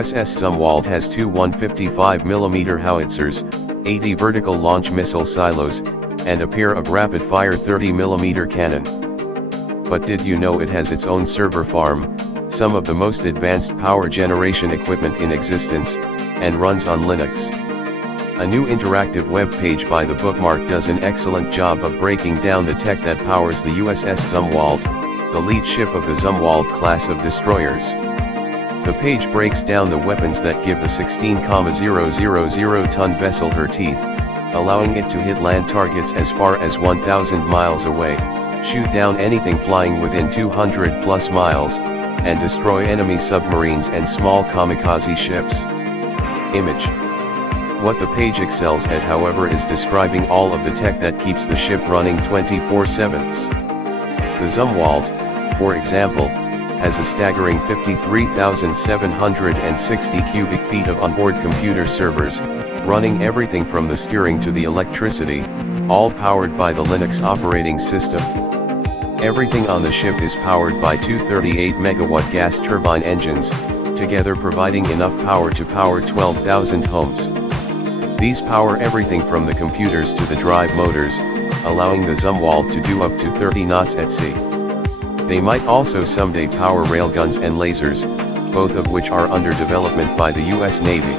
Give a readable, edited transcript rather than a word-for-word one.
USS Zumwalt has two 155mm howitzers, 80 vertical launch missile silos, and a pair of rapid-fire 30mm cannon. But did you know it has its own server farm, some of the most advanced power generation equipment in existence, and runs on Linux? A new interactive web page by The Bookmark does an excellent job of breaking down the tech that powers the USS Zumwalt, the lead ship of the Zumwalt class of destroyers. The page breaks down the weapons that give the 16,000-ton vessel her teeth, allowing it to hit land targets as far as 1,000 miles away, shoot down anything flying within 200 plus miles, and destroy enemy submarines and small kamikaze ships. Image. What the page excels at, however, is describing all of the tech that keeps the ship running 24/7. The Zumwalt, for example, has a staggering 53,760 cubic feet of onboard computer servers, running everything from the steering to the electricity, all powered by the Linux operating system. Everything on the ship is powered by two 38-megawatt gas turbine engines, together providing enough power to power 12,000 homes. These power everything from the computers to the drive motors, allowing the Zumwalt to do up to 30 knots at sea. They might also someday power railguns and lasers, both of which are under development by the US Navy.